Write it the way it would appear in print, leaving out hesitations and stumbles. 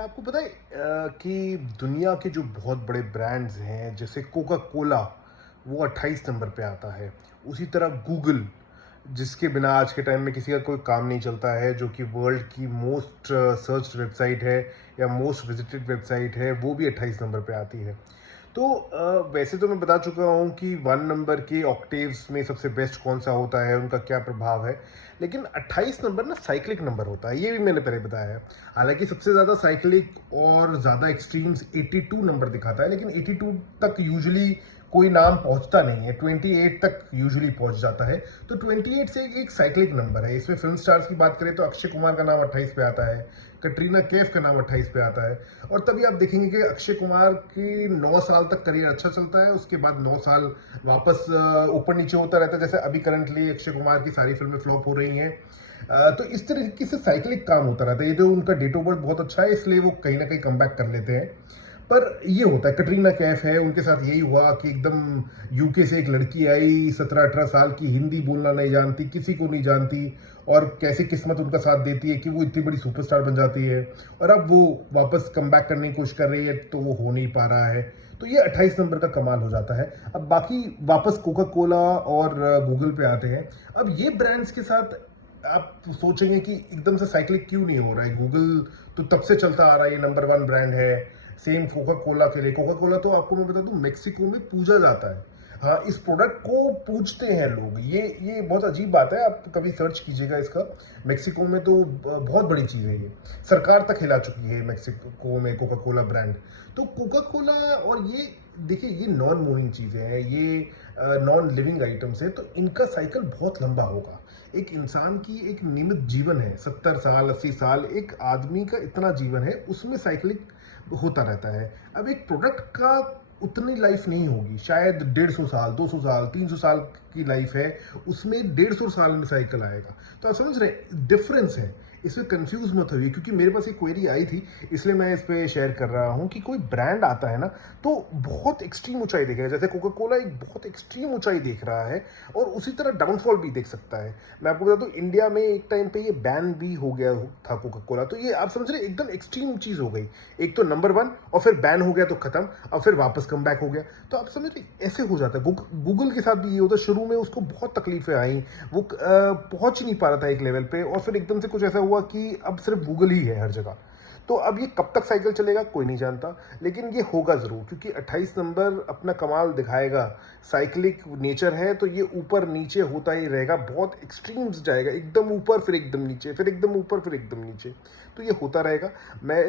आपको पता है कि दुनिया के जो बहुत बड़े ब्रांड्स हैं जैसे कोका कोला, वो 28 नंबर पे आता है। उसी तरह गूगल, जिसके बिना आज के टाइम में किसी का कोई काम नहीं चलता है, जो कि वर्ल्ड की मोस्ट सर्च वेबसाइट है या मोस्ट विजिटेड वेबसाइट है, वो भी 28 नंबर पे आती है। तो वैसे तो मैं बता चुका हूँ कि 1 नंबर के ऑक्टेव्स में सबसे बेस्ट कौन सा होता है, उनका क्या प्रभाव है। लेकिन 28 नंबर ना साइक्लिक नंबर होता है, ये भी मैंने पहले बताया है। हालांकि सबसे ज़्यादा साइक्लिक और ज़्यादा एक्सट्रीम्स 82 नंबर दिखाता है, लेकिन 82 तक यूजुअली कोई नाम पहुंचता नहीं है। 28 तक यूजुअली पहुंच जाता है। तो 28 से एक साइक्लिक नंबर है। इसमें फिल्म स्टार्स की बात करें तो अक्षय कुमार का नाम 28 पे आता है, कटरीना कैफ का नाम 28 पे आता है। और तभी आप देखेंगे कि अक्षय कुमार की 9 साल तक करियर अच्छा चलता है, उसके बाद 9 साल वापस ऊपर नीचे होता रहता है। जैसे अभी करंटली अक्षय कुमार की सारी फिल्में फ्लॉप हो रही हैं। तो इस तरीके से साइक्लिक काम होता रहता है। ये तो उनका डेट ऑफ बर्थ बहुत अच्छा है, इसलिए वो कहीं ना कहीं कम बैक कर लेते हैं। पर ये होता है, कटरीना कैफ है, उनके साथ यही हुआ कि एकदम यूके से एक लड़की आई 17-18 साल की, हिंदी बोलना नहीं जानती, किसी को नहीं जानती, और कैसे किस्मत उनका साथ देती है कि वो इतनी बड़ी सुपरस्टार बन जाती है। और अब वो वापस कम बैक करने की कोशिश कर रही है, तो वो हो नहीं पा रहा है। तो ये 28 नंबर का कमाल हो जाता है। अब बाकी वापस कोका कोला और गूगल पे आते हैं। अब ये ब्रांड्स के साथ आप सोचेंगे कि एकदम से साइक्लिक क्यों नहीं हो रहा है। गूगल तो तब से चलता आ रहा है, ये नंबर 1 ब्रांड है। सेम कोका कोला के लिए, कोका कोला तो आपको मैं बता दूं मेक्सिको में पूजा जाता है। हाँ, इस प्रोडक्ट को पूजते हैं लोग। ये बहुत अजीब बात है, आप कभी सर्च कीजिएगा इसका। मेक्सिको में तो बहुत बड़ी चीज़ है ये, सरकार तक हिला चुकी है मेक्सिको में कोका कोला ब्रांड। तो कोका कोला, और ये देखिए, ये नॉन मूविंग चीज़ें हैं, ये नॉन लिविंग आइटम्स है, तो इनका साइकिल बहुत लंबा होगा। एक इंसान की एक नियमित जीवन है, 70 साल 80 साल, एक आदमी का इतना जीवन है, उसमें साइकिलिंग होता रहता है। अब एक प्रोडक्ट का उतनी लाइफ नहीं होगी, शायद 150 साल 200 साल 300 साल की लाइफ है, उसमें 150 साल में साइकिल आएगा। तो आप समझ रहे डिफरेंस है। इसमें कंफ्यूज मत होइए, क्योंकि मेरे पास एक क्वेरी आई थी, इसलिए मैं इस पे शेयर कर रहा हूँ कि कोई ब्रांड आता है ना, तो बहुत एक्सट्रीम ऊंचाई देखेगा। जैसे कोका कोला एक बहुत एक्सट्रीम ऊंचाई देख रहा है, और उसी तरह डाउनफॉल भी देख सकता है। मैं आपको बता दूं, इंडिया में एक टाइम पे ये बैन भी हो गया था कोका कोला। तो ये आप समझ रहे एकदम एक्सट्रीम चीज हो गई। एक तो नंबर 1, और फिर बैन हो गया तो खत्म, और फिर वापस कम बैक हो गया। तो आप समझ रहे ऐसे हो जाता है। गूगल के साथ भी ये होता है। शुरू में उसको बहुत तकलीफें आई, वो पहुंच ही नहीं पा रहा था एक लेवल पे, और फिर एकदम से कुछ ऐसा हुआ कि अब सिर्फ गूगल ही है हर जगह। तो अब ये कब तक साइकिल चलेगा कोई नहीं जानता, लेकिन ये होगा जरूर, क्योंकि 28 नंबर अपना कमाल दिखाएगा। साइक्लिक नेचर है, तो ये ऊपर नीचे होता ही रहेगा, बहुत एक्सट्रीम्स जाएगा, एकदम ऊपर फिर एकदम नीचे, फिर एकदम ऊपर फिर एकदम नीचे। तो ये होता रहेगा। मैं